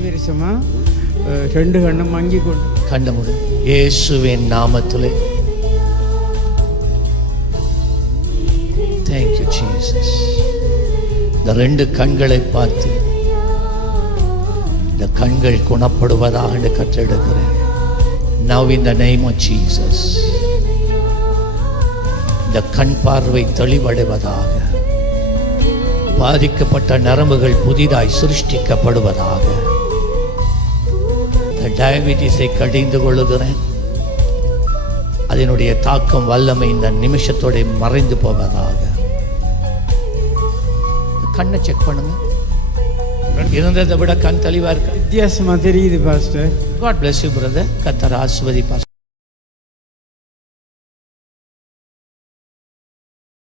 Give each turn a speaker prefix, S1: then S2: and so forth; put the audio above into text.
S1: வருஷமாக ரெண்டு கண்ணும் மங்கி கொண்டு
S2: கண்ண முடி இயேசுவின் நாமத்தில். தேங்க்யூ ஜீசஸ் இந்த ரெண்டு கண்களை பார்த்து இந்த கண்கள் குணப்படுவதாக என்று கற்றெடுக்கிறேன் now in the name of இந்த கண் பார்வை தெளிவடைவதாக பாதிக்கப்பட்ட நரம்புகள் புதிதாய் சிருஷ்டிக்கப்படுவதாக டயபிட்டிஸை கடிந்து கொள்ளுகிறேன். அதனுடைய தாக்கம் வல்லமை இந்த நிமிஷத்தோட மறைந்து போவதாக. கண்ணை செக் பண்ணுங்க. இருந்ததை விட கண் தெளிவா இருக்கா?
S1: வித்தியாசமாக தெரியுது pastor.
S2: God bless you brother கத்தர் ஆஸ்வதிப்பா